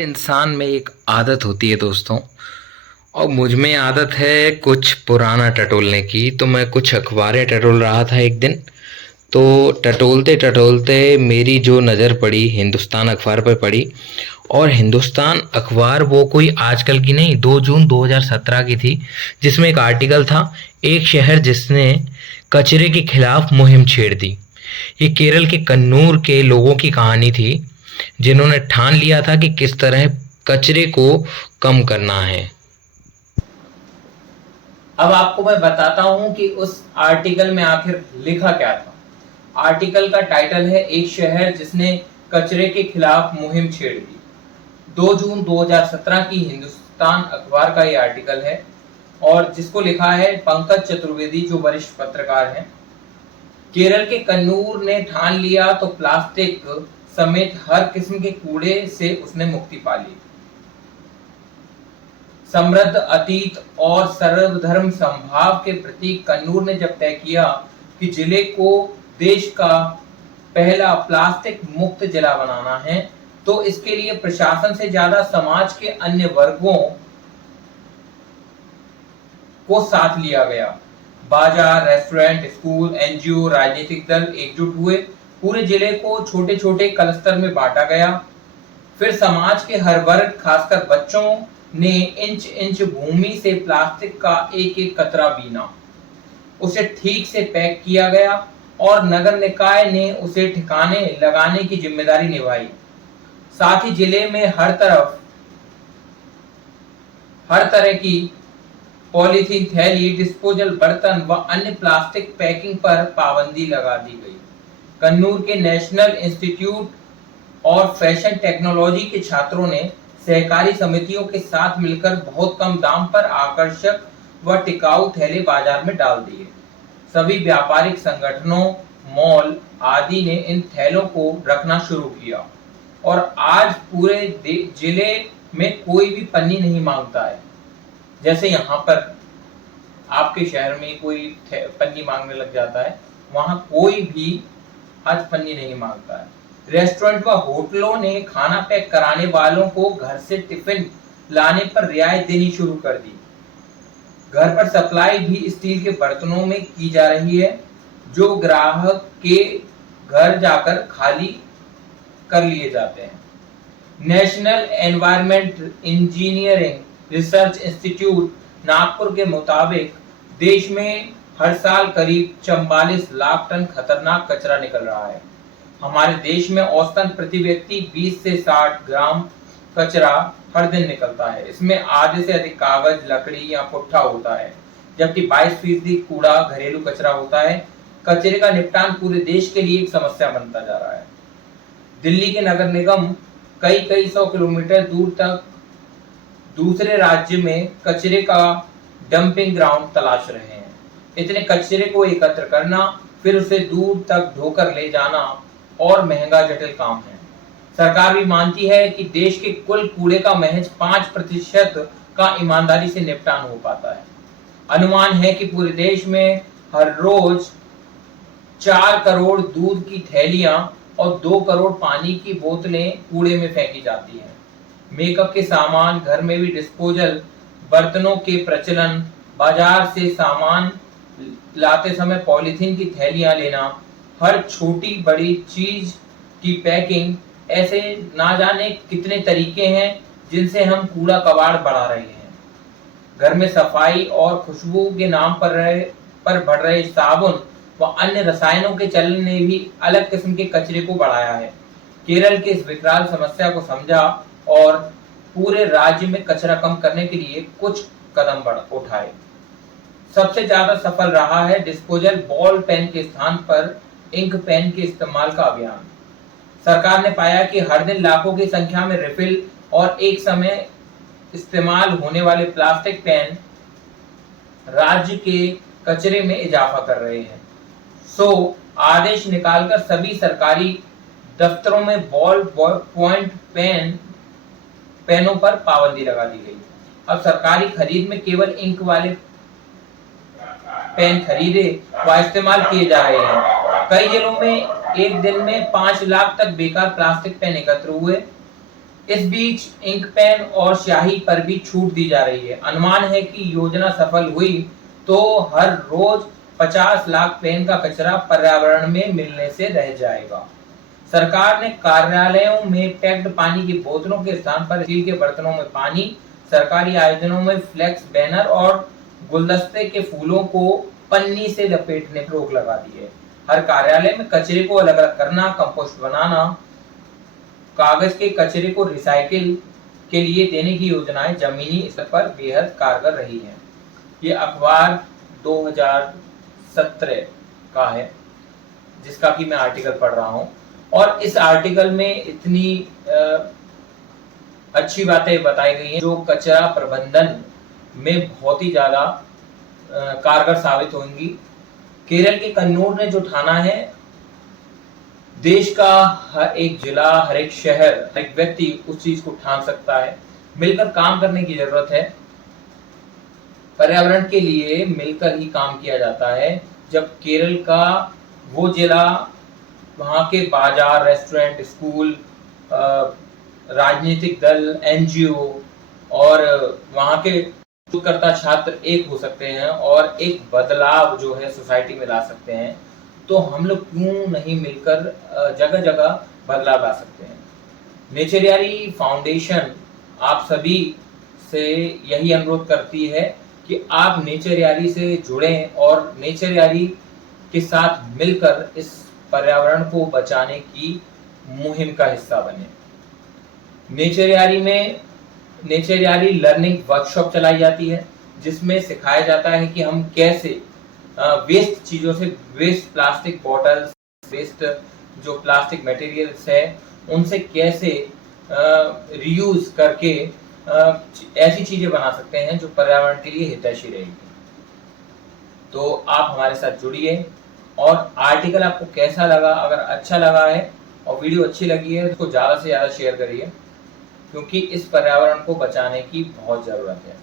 इंसान में एक आदत होती है दोस्तों। और मुझ में आदत है कुछ पुराना टटोलने की। तो मैं कुछ अखबारें टटोल रहा था एक दिन। तो टटोलते टटोलते मेरी जो नज़र पड़ी हिंदुस्तान अखबार पर पड़ी। और हिंदुस्तान अखबार वो कोई आजकल की नहीं, 2 जून 2017 की थी। जिसमें एक आर्टिकल था, एक शहर जिसने कचरे के खिलाफ मुहिम छेड़ दी। ये केरल के कन्नूर के लोगों की कहानी थी, जिन्होंने ठान लिया था कि किस तरह कचरे को कम करना है। अब आपको मैं बताता हूं कि उस आर्टिकल में आखिर लिखा क्या था। आर्टिकल का टाइटल है एक शहर जिसने कचरे के खिलाफ मुहिम छेड़ दी। 2 जून 2017 की हिंदुस्तान अखबार का ये आर्टिकल है और जिसको लिखा है पंकज चतुर्वेदी, जो वरिष्ठ पत्रकार हैं। केरल के कन्नूर ने ठान लिया तो प्लास्टिक समेत हर किस्म के कूड़े से उसने मुक्ति पा ली। समृद्ध अतीत और सर्वधर्म समभाव के प्रतीक कन्नूर ने जब तय किया कि जिले को देश का पहला प्लास्टिक मुक्त जिला बनाना है, तो इसके लिए प्रशासन से ज्यादा समाज के अन्य वर्गों को साथ लिया गया। बाजार, रेस्टोरेंट, स्कूल, एनजीओ, राजनीतिक दल एकजुट हुए। पूरे जिले को छोटे छोटे क्लस्टर में बांटा गया। फिर समाज के हर वर्ग, खासकर बच्चों ने इंच इंच भूमि से प्लास्टिक का एक एक कतरा बीना। उसे ठीक से पैक किया गया और नगर निकाय ने उसे ठिकाने लगाने की जिम्मेदारी निभाई। साथ ही जिले में हर तरह की पॉलीथीन थैली, डिस्पोजल बर्तन व अन्य प्लास्टिक पैकिंग पर पाबंदी लगा दी गई। कन्नूर के नेशनल इंस्टीट्यूट और फैशन टेक्नोलॉजी के छात्रों ने सहकारी समितियों के साथ मिलकर बहुत कम दाम पर आकर्षक व टिकाऊ थैले बाजार में डाल दिए। सभी व्यापारिक संगठनों, मॉल आदि ने इन थैलों को रखना शुरू किया और आज पूरे जिले में कोई भी पन्नी नहीं मांगता है। जैसे यहाँ पर आपके शहर में कोई पन्नी मांगने लग जाता है, वहां कोई भी आज पन्नी नहीं मांगता है। रेस्टोरेंट व होटलों ने खाना पैक कराने वालों को घर से टिफिन लाने पर रियायत देनी शुरू कर दी। घर पर सप्लाई भी स्टील के बर्तनों में की जा रही है, जो ग्राहक के घर जाकर खाली कर लिए जाते हैं। National environment engineering research institute Nagpur के मुताबिक देश में हर साल करीब 44 लाख टन खतरनाक कचरा निकल रहा है। हमारे देश में औसतन प्रति व्यक्ति 20 से 60 ग्राम कचरा हर दिन निकलता है। इसमें आधे से अधिक कागज, लकड़ी या पुट्ठा होता है, जबकि 22% कूड़ा घरेलू कचरा होता है। कचरे का निपटान पूरे देश के लिए एक समस्या बनता जा रहा है। दिल्ली के नगर निगम कई कई 100 किलोमीटर दूर तक दूसरे राज्य में कचरे का डंपिंग ग्राउंड तलाश रहे हैं। इतने कचरे को एकत्र करना, फिर उसे दूर तक ढोकर ले जाना और महंगा जटिल काम है। सरकार भी मानती है कि देश के कुल कूड़े का महज 5% का ईमानदारी से निपटान हो पाता है। अनुमान है कि पूरे देश में हर रोज 4 करोड़ दूध की थैलियां और 2 करोड़ पानी की बोतलें कूड़े में फेंकी जाती हैं। मेकअप के सामान, घर में भी डिस्पोजल बर्तनों के प्रचलन, बाजार से सामान लाते समय पॉलीथीन की थैलियां लेना, हर छोटी बड़ी चीज की पैकिंग, ऐसे ना जाने कितने तरीके हैं जिनसे हम कूड़ा कबाड़ बढ़ा रहे हैं। घर में सफाई और खुशबू के नाम पर बढ़ रहे साबुन व अन्य रसायनों के चलन ने भी अलग किस्म के कचरे को बढ़ाया है। केरल के इस विकराल समस्या को समझा और पूरे राज्य में कचरा कम करने के लिए कुछ कदम उठाए। सबसे ज्यादा सफल रहा है डिस्पोजल बॉल पेन के स्थान पर इंक पेन के इस्तेमाल का अभियान। सरकार ने पाया कि हर दिन लाखों की संख्या में रिफिल और एक समय इस्तेमाल होने वाले प्लास्टिक पेन राज्य के कचरे में इजाफा कर रहे हैं। सो आदेश निकालकर सभी सरकारी दफ्तरों में बॉल पॉइंट पेनों पर पाबंदी लगा दी गई। अब सरकारी खरीद में केवल इंक वाले पेन खरीदे व इस्तेमाल किए जा रहे हैं। कई जिलों में एक दिन में 5 लाख तक बेकार प्लास्टिक पेन एकत्र हुए। इस बीच इंक पेन और स्याही पर भी छूट दी जा रही है। अनुमान है कि योजना सफल हुई तो हर रोज 50 लाख पेन का कचरा पर्यावरण में मिलने से रह जाएगा। सरकार ने कार्यालयों में पैक्ड पानी की बोतलों के स्थान पर स्टील के बर्तनों में पानी, सरकारी आयोजनों में फ्लेक्स बैनर और गुलदस्ते के फूलों को पन्नी से लपेटने पर रोक लगा दी है। हर कार्यालय में कचरे को अलग अलग करना, कंपोस्ट बनाना, कागज के कचरे को रिसाइकिल के लिए देने की योजनाएं जमीनी स्तर पर बेहद कारगर रही हैं। ये अखबार 2017 का है जिसका कि मैं आर्टिकल पढ़ रहा हूं, और इस आर्टिकल में इतनी अच्छी बातें बताई गई हैं जो कचरा प्रबंधन में बहुत ही ज्यादा कारगर साबित होंगी। केरल के कन्नूर ने जो ठाना है, देश का हर एक जिला, हर एक शहर, हर एक व्यक्ति उस चीज को ठान सकता है। मिलकर काम करने की जरूरत है। पर्यावरण के लिए मिलकर ही काम किया जाता है। जब केरल का वो जिला, वहाँ के बाजार, रेस्टोरेंट, स्कूल, राजनीतिक दल, एनजीओ और वहाँ के शोधकर्ता छात्र एक हो सकते हैं और एक बदलाव जो है सोसाइटी में ला सकते हैं, तो हम लोग क्यों नहीं मिलकर जगह जगह बदलाव ला सकते हैं। नेचर यारी फाउंडेशन आप सभी से यही अनुरोध करती है कि आप नेचर यारी से जुड़ें और नेचर यारी के साथ मिलकर इस पर्यावरण को बचाने की मुहिम का हिस्सा बने। नेचर यारी लर्निंग वर्कशॉप चलाई जाती है जिसमें सिखाया जाता है कि हम कैसे वेस्ट चीजों से, वेस्ट प्लास्टिक बॉटल्स, वेस्ट जो प्लास्टिक मटेरियल्स है, उनसे कैसे रीयूज करके ऐसी चीजें बना सकते हैं जो पर्यावरण के लिए हितैषी रहेगी। तो आप हमारे साथ जुड़िए और आर्टिकल आपको कैसा लगा, अगर अच्छा लगा है और वीडियो अच्छी लगी है तो उसको ज्यादा से ज्यादा शेयर करिए, क्योंकि इस पर्यावरण को बचाने की बहुत जरूरत है।